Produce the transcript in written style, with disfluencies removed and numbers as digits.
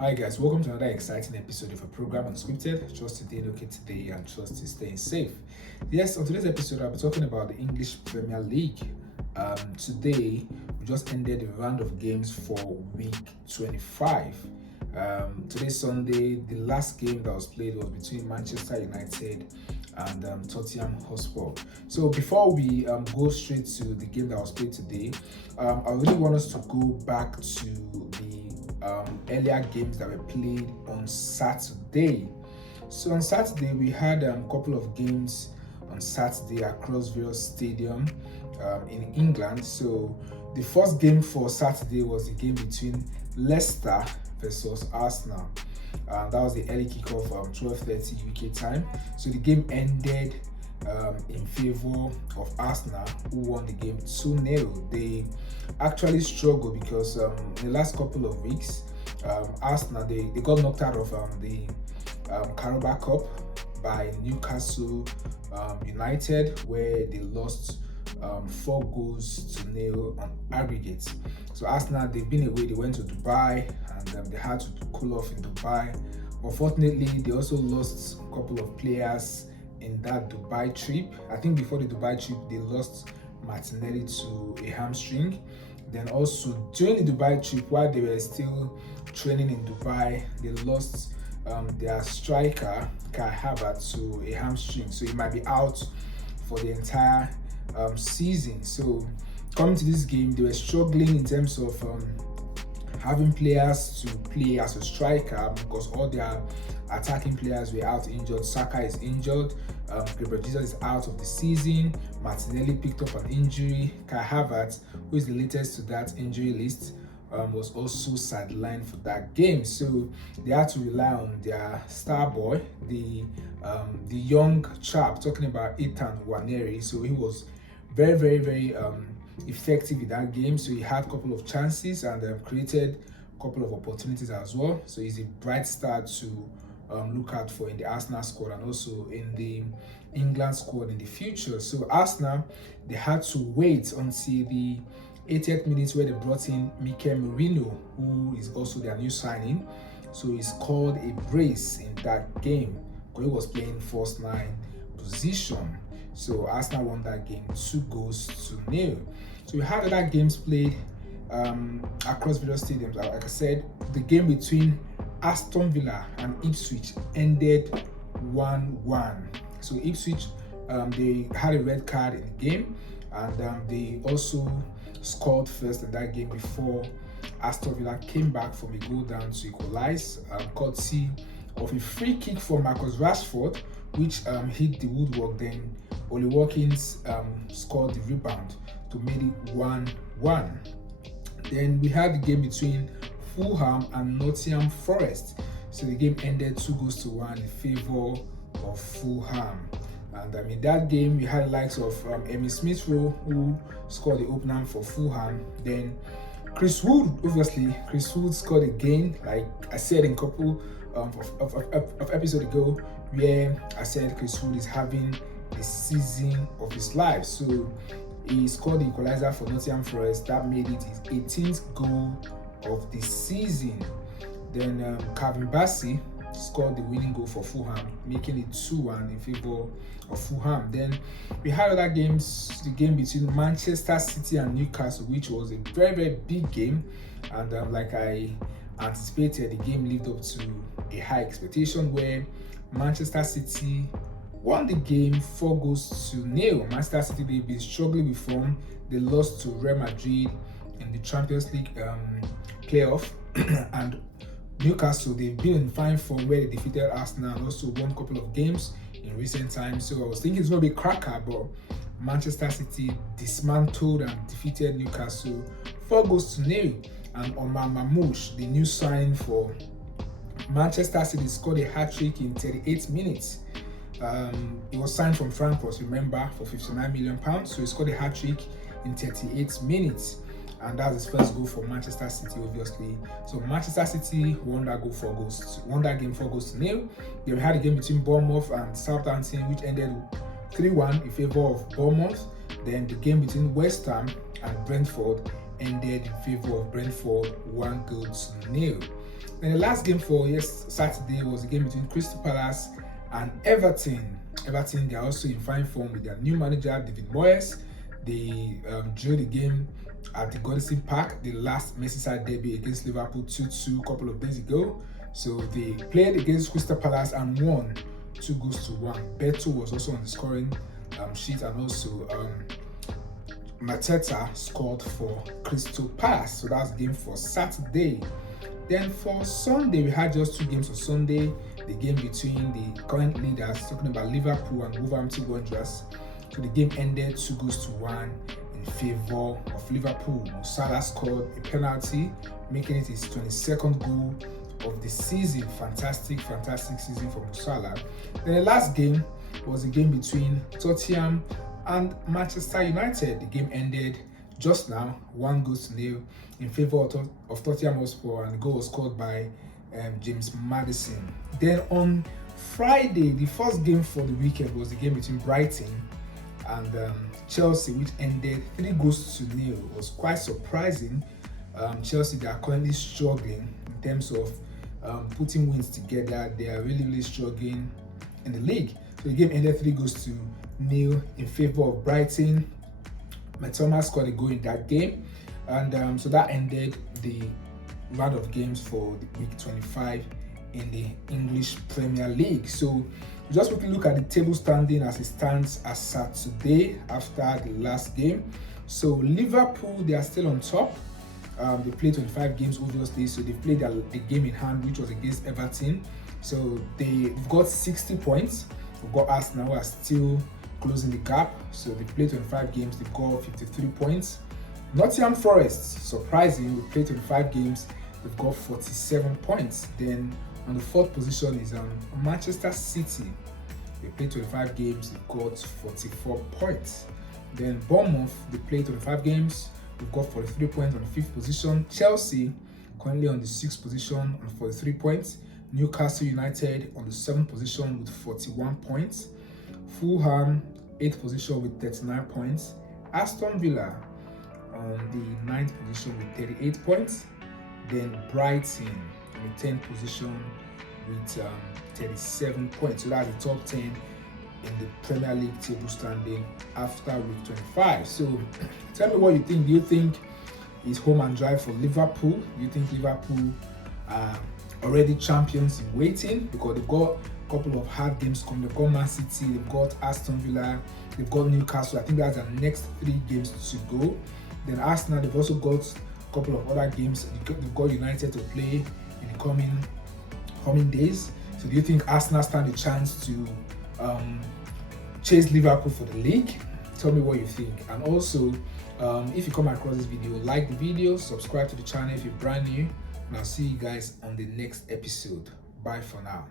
Hi guys, welcome to another exciting episode of a program Unscripted. Trust you're doing okay today and trust you're staying safe. Yes, on today's episode I'll be talking about the English Premier League. Today we just ended the round of games for week 25. Today's Sunday, the last game that was played was between Manchester United and Tottenham Hotspur. So before we go straight to the game that was played today, I really want us to go back to the earlier games that were played on Saturday. So on Saturday we had a couple of games on Saturday across various stadiums in England. So the first game for Saturday was the game between Leicester versus Arsenal. That was the early kickoff, 12:30 UK time. So the game ended in favor of Arsenal, who won the game 2-0. They actually struggled because in the last couple of weeks, Arsenal they got knocked out of the Carabao Cup by Newcastle United, where they lost 4-0 on aggregate. So Arsenal, they've been away. They went to Dubai and they had to cool off in Dubai. Unfortunately, they also lost a couple of players in that Dubai trip. I think before the Dubai trip, they lost Martinelli to a hamstring. Then also during the Dubai trip, while they were still training in Dubai, they lost their striker Kai Havertz to a hamstring. So he might be out for the entire season. So coming to this game, they were struggling in terms of having players to play as a striker because all their attacking players were out injured. Saka is injured, Gabriel Jesus is out of the season, Martinelli picked up an injury, Kai Havertz, who is the latest to that injury list, was also sidelined for that game. So they had to rely on their star boy, the young chap, talking about Ethan Nwaneri. So he was very effective in that game. So he had a couple of chances and created a couple of opportunities as well. So he's a bright star to look out for in the Arsenal squad and also in the England squad in the future. So Arsenal, they had to wait until the 80th minute where they brought in Mikel Merino, who is also their new signing. So he scored a brace in that game because he was playing first line position. So Arsenal won that game 2-0. So we had other games played across various stadiums. Like I said, the game between Aston Villa and Ipswich ended 1-1. So Ipswich, they had a red card in the game, and they also scored first in that game before Aston Villa came back from a goal down to equalize, courtesy of a free kick from Marcus Rashford, which hit the woodwork. Then Oli Watkins scored the rebound to make it 1-1. Then we had the game between Fulham and Nottingham Forest. So the game ended 2-1 in favor of Fulham. And in that game, we had the likes of Emil Smith-Rowe, who scored the opener for Fulham. Then Chris Wood, obviously, Chris Wood scored again, like I said in a couple of episodes ago, where I said Chris Wood is having the season of his life. So he scored the equalizer for Nottingham Forest. That made it his 18th goal of the season. Then Calvin Bassey scored the winning goal for Fulham, making it 2-1 in favor of Fulham. Then we had other games, the game between Manchester City and Newcastle, which was a very big game, and like I anticipated, the game lived up to a high expectation where Manchester City won the game 4-0. Manchester City, they've been struggling with form. They lost to Real Madrid in the Champions League playoff and Newcastle, they've been in fine form where they defeated Arsenal and also won a couple of games in recent times. So I was thinking it's going to be a cracker, but Manchester City dismantled and defeated Newcastle 4-0. And Omar Mamouche, the new sign for Manchester City, scored a hat-trick in 38 minutes. He was signed from Frankfurt, remember, for £59 million. So he scored a hat-trick in 38 minutes. And that's his first goal for Manchester City, obviously. So Manchester City won that game 4-0. Then we had a game between Bournemouth and Southampton, which ended 3-1 in favor of Bournemouth. Then the game between West Ham and Brentford ended in favor of Brentford 1-0. Then the last game for Saturday was a game between Crystal Palace and Everton. Everton, they are also in fine form with their new manager, David Moyes. They drew the game at the Goodison Park, the last Merseyside derby against Liverpool 2-2 a couple of days ago. So they played against Crystal Palace and won 2-1. Beto was also on the scoring sheet, and also Mateta scored for Crystal Palace. So that's the game for Saturday. Then for Sunday, we had just two games on Sunday. The game between the current leaders, talking about Liverpool and Wolverhampton Wanderers. So the game ended 2-1 in favour of Liverpool. Mo Salah scored a penalty, making it his 22nd goal of the season. Fantastic season for Mo Salah. Then the last game was a game between Tottenham and Manchester United. The game ended just now, 1-0 in favour of Tottenham Hotspur, and the goal was scored by James Maddison. Then on Friday, the first game for the weekend was the game between Brighton and Chelsea, which ended 3-0. It was quite surprising. Chelsea, they are currently struggling in terms of putting wins together. They are really struggling in the league. So the game ended 3-0 in favour of Brighton. Matoma scored a goal in that game, and so that ended the round of games for the week 25 in the English Premier League. So just quickly look at the table standing as it stands as at today after the last game. So Liverpool, they are still on top. They played 25 games obviously, so they played a game in hand, which was against Everton. So they've got 60 points. We've got Arsenal, who are still closing the gap. So they played 25 games, they've got 53 points. Nottingham Forest, surprising, they played 25 games, they've got 47 points. Then on the fourth position is Manchester City. They played 25 games, they've got 44 points. Then Bournemouth, they played 25 games, they've got 43 points on the fifth position. Chelsea, currently on the sixth position on 43 points. Newcastle United on the seventh position with 41 points. Fulham, 8th position with 39 points. Aston Villa on the 9th position with 38 points. Then Brighton on the 10th position with 37 points. So that's the top 10 in the Premier League table standing after week 25. So tell me what you think. Do you think it's home and dry for Liverpool? Do you think Liverpool are already champions in waiting? Because they've got a couple of hard games coming. They've got Man City, they've got Aston Villa, they've got Newcastle. I think that's the next 3 games to go. Then Arsenal, they've also got a couple of other games. They've got United to play in the coming days. So do you think Arsenal stand a chance to chase Liverpool for the league? Tell me what you think. And also, if you come across this video, like the video, subscribe to the channel if you're brand new, and I'll see you guys on the next episode. Bye for now.